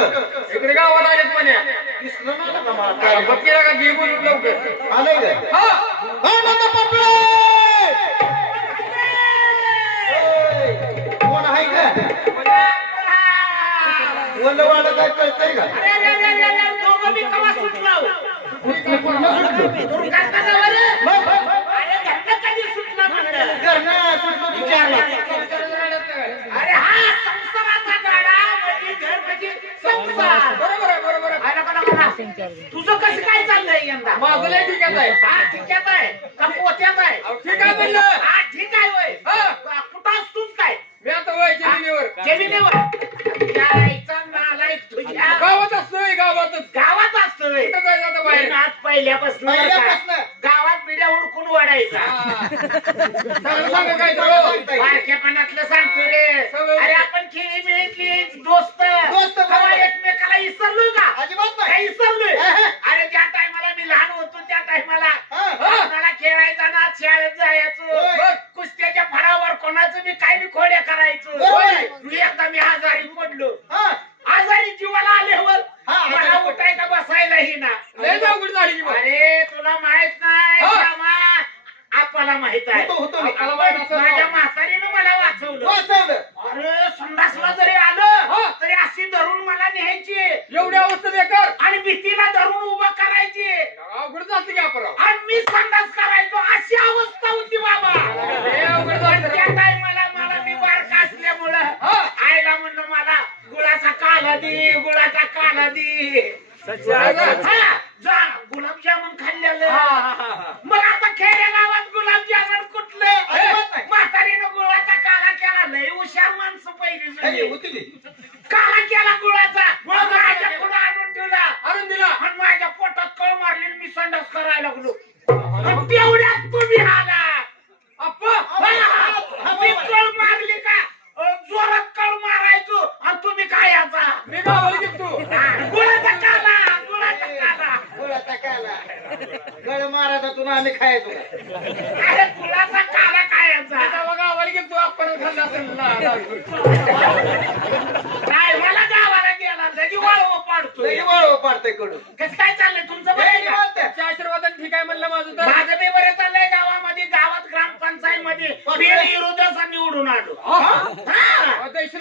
इकडे गावात आलेत म्हणे दिसलं का मला काय बघितलं का घे बोलून लवकर आलंय काय हा हा, कोण आहे का वल्ल वाढ काय कळतंय का सुटलं बाय, बाय, बाय. घरनं सुटलं विचारलं. अरे हा संसाराचा गाडा म्हणजे घर म्हणजे संसार बरोबर आहे बरोबर आहे अरे नको, नको, नको. तुझं कसं काय चाललंय यंदा? माझं लय ठीक आहे. हा ठिक्यात आहे. का पोत्यात आहे? अहो, ठीक आहे म्हणलं. हा ठीक आहे वय हा. कुठं असतोच काय? मी आता वय जमिनीवर. जमिनीवर. इथं नालायक तुझ्या गावात असतोय गावातच गावात असतोय. कुठं जायचं आता बाहेर? पहिल्यापासून. गावात बिड्या हुडकून वाढायचा. हा. चांगलं सांगा काय तर. बारक्यापणातलं सांगतो रे. अरे आपण खेळी मिळतली दोस्त दोस्त, तेव्हा बरोबर. एकमेकाला इसरलोय का अजिबात काय नाही इसरलोय अहं. अरे ज्या टायमाला मी लहान होतो त्या टायमाला हा. आपल्याला खेळायचा ना शाळेत जायचो होय. बघ, कुस्त्याच्या फळावर कोणाचं मी काय मी खोड्या करायचो बरोबर. होय. मी एकदा मी आजारी पडलो हा. आजारी जीवाला आल्यावर हा, मला आजारी उठायला बसायलाही ना लय अवघड झाली की मग. अरे तुला माहीत नाही हा. श्यामा आपल्याला माहीत आहे होतो होतो मी. आपल्याला माहीत असेल माझ्या ना. म्हातारीनं मला वाचवलं वाचवलं. अरे संडासला जरी आलं हा. तरी अशी धरून मला न्यायची एवढी अवस्था बेकार आणि भीतीला धरून उभं करायची अवघड झाली की आपण आणि मी संडास करायचो अशी अवस्था होती बाबा लय अवघड पण झालं त्या रे. टायमाला मला मी बारका असल्यामुळं हा. आईला म्हणलं मला गुळाचा काला दे गुळाचा काला दे बरोबर. हा, जा गुलाबजामुन खाल्लेलं हा, हा, हा, हा. मग आता खेड्या गावात गुलाबजामुन कुठलं अजिबात नाही. म्हातारीनं गुळाचा काला केला लय हुशार माणसं पहिली अरे, जुनी. होती की? काला केला गुळाचा मग माझ्या पुढं आणून ठेवला आणून दिला आणि माझ्या पोटात मी संडास करायला लागलो. आणि तेवढ्यात तुम्ही आला. अप्पा मी कळ मारली का? अ, जोरात कळ मारायचो. आणि तुम्ही काय याचा मी गावाला हा, गुळाचा काला गुळाचा काला गुळाचा काला. गळ महाराजातून आम्ही खायचो. अरे गुळाचा काला काय याचा गावाला गेलतो आपण खाल्ला असेल ना दहावी. काय मला गावाला गेला लगी वळव पाडतोय लई वळव पाडतंय कडू कसं काय चाललंय तुमचं बरं आहे का? निवांत. त्या आशीर्वादाने ठीक आहे म्हणलं माझं तर माझं बी बरं चाललंय गावामध्ये गावात ग्रामपंचायत मध्ये विरोधाचा निवडून आलो हा? आता घ्यायची.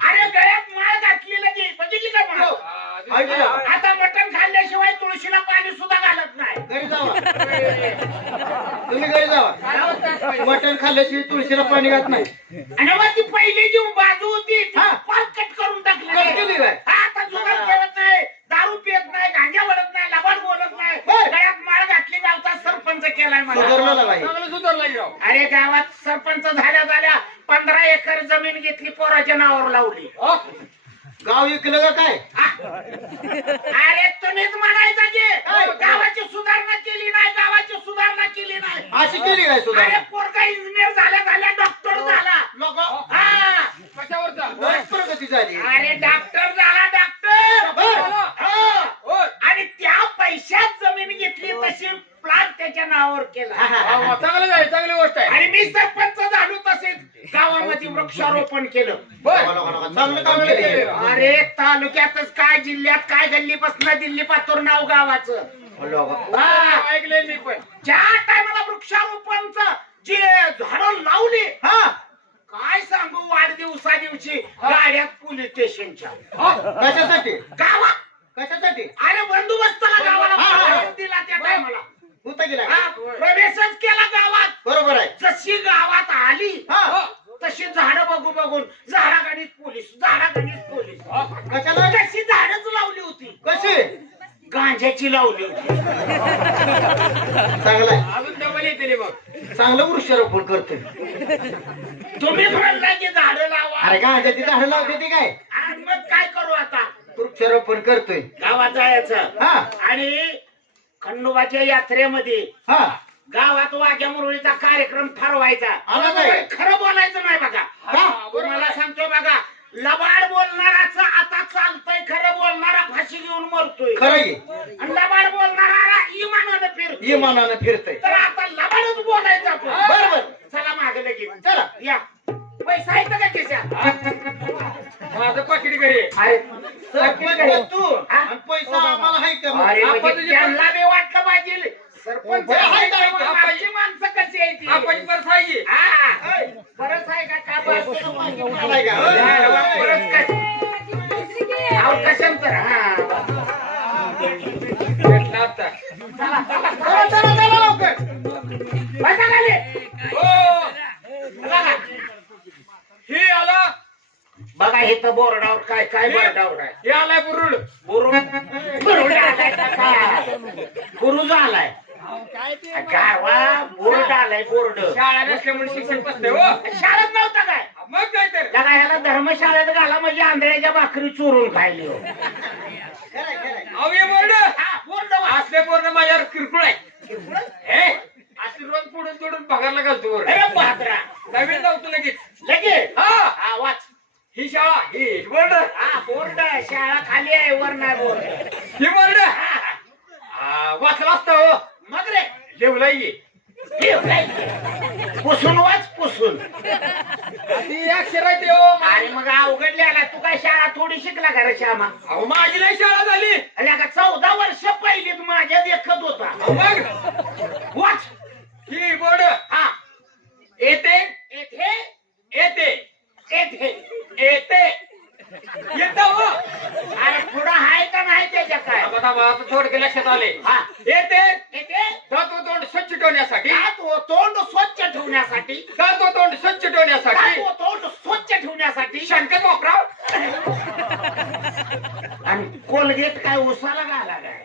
अरे गळ्यात माळ घातलेलं की बघितली का माळ हा, ऐक ना. आता मटण खाल्ल्याशिवाय तुळशीला पाणी सुद्धा घालत नाही घरी जावा तुम्ही घरी जावा काय? मटण खाल्ल्याशिवाय तुळशीला पाणी घात नाही आणि मग ती पहिली जी बाजू होती ती हा. पार कट करून कट केली टाकली काय? हा, आता जुगार खेळत नाही दारू पित नाही गांजा वळत नाही लबाड बोलत नाही होय. गळ्यात माळ घातली गावचा मला. सुधारलं चांगलं राव. अरे गावात सरपंच झाल्या झाल्या पंधरा एकर जमीन घेतली पोराच्या नावावर लावली. हा? गाव विकलं का काय? अरे तुम्हीच म्हणायचं की गावाची सुधारणा केली नाही गावाची सुधारणा केली नाही. अशी केली काय सुद्धा अरे पोरगा इंजिनियर झाल्या झाल्या डॉक्टर झाला. लोक? हा. कशावरचा? बरीच प्रगती झाली. अरे डॉक्टर झाला डॉक्टर बरं. हा. होय. आणि त्या पैशात जमीन घेतली तशी प्लॉट त्याच्या नावावर केला. वा, चांगलं झालं चांगली गोष्ट आहे. आणि मी सरपंच झालो तसेच गावामध्ये वृक्षारोपण केलं. बर. चांगलं काम केलं. अरे तालुक्यातच काय जिल्ह्यात काय गल्लीपासून दिल्ली पातूर नाव गावाचं. लोक हा. ऐकलंय मी पण. ज्या टायमाला वृक्षारोपणच जे झाडं लावली हा. काय सांगू वाढदिवसा दिवशी गाड्यात पोलीस स्टेशनच्या. हा कशासाठी अरे बंदोबस्ताला गावाला हा, हा, हा. प्रवेश दिला त्या टायमाला होता गेला हा, प्रवेशच केला गावात बरोबर आहे जशी गावात आली? हा. तशी झाडं बघू बघून. झाडागाडीत पोलीस झाडागाडीत पोलीस. कशाला? तशी झाडच लावली होती. कशी? गांजाची लावली होती. चांगलं अजून डबल येते रे मग चांगलं वृक्षारोपण करतोय. तुम्ही म्हणला की झाडं लावा? अरे गांजाची झाडं लावते ती काय? आणि मग काय करू आता? वृक्षारोपण करतोय. गावात जायचं. हा. आणि खंडोबाच्या यात्रेमध्ये हा. गावात वाघ्या मुरळीचा कार्यक्रम ठरवायचा. आला काय? पण खरं बोलायचं नाही बघा. हा, बरोबर आहे. सांगतो बघा लबाड बोलणाराच आता चालतंय खरं बोलणारा फाशी घेऊन मरतोय. खरं आहे. आणि लबाड बोलणारा इमानानं फिरतोय. इमानानं फिरतय. तर आता लबाडच बोलायचं आपण. बरोबर. चला मागे लगेच. चला. या. पैसा आहे का खिशात माझं पाकिट घरी सरपंच तू. आणि पैसा आम्हाला हाय का? मग? अरे आपण म्हणजे त्यांना बी सरपंच बरं आहे का? माणसं कशी? आपण परत आहे हा. बरंच आहे का का बस? आलाय का? हा, होय. बरंच काय? अहो, कशांतर हा भेटला आता चला चला चला लवकर बसा खाली. हो बघा. ही आला बघा हे तर बोर्डावर काय काय बोर्डावर आहे हे आलाय बुरुड बुरुड बुरुड आलाय कसा बुरुज आलाय गावा बोर्ड आलाय बोर्ड शाळा नसल्यामुळे शिक्षण हो. शाळेत नव्हता काय? मग काय तर. लगा ह्याला धर्मशाळेत घाला म्हणजे आंधळ्याच्या भाकरी चोरून खायली हो. अहो हे बोर्ड हा, बोर्ड. असले बोर्ड माझ्यावर किरकोळ आहे हे? पुढून जोडून पगारला घालतो वर अरे बापरा. नवीन लावतो लगेच. लगेच? हा. हा वाच. ही शाळा ही. बोर्ड हा बोर्ड शाळा खाली आहे वर नाही बोर्ड ही बोर्ड हा, हा, वाचला असतं हो. मग रे. की ठेवलाय. पुसून वाच पुसून. ती अक्षर आहे ते हो आणि मग अवघडले आला तू काय शाळा थोडी शिकला का रे श्यामा? अहो माझी नाही शाळा झाली. अरे का चौदा वर्ष पहिली माझ्या देखत होता. अहो, मग? वाच. ही हा. येते येथे येते. येथे. येते. येतं हो. अरे पुढं आहे का नाही त्याच्या काय? थांबा, थांबा, आता थोडक्या लक्षात आले. हा. येते येथे जातो तोंड स्वच्छ ठेवण्यासाठी? का तो तोंड स्वच्छ ठेवण्यासाठी? जातो तोंड स्वच्छ का ठेवण्यासाठी तो तोंड स्वच्छ ठेवण्यासाठी? शंकत वापराव आणि कोलगेट काय उसाला घाला काय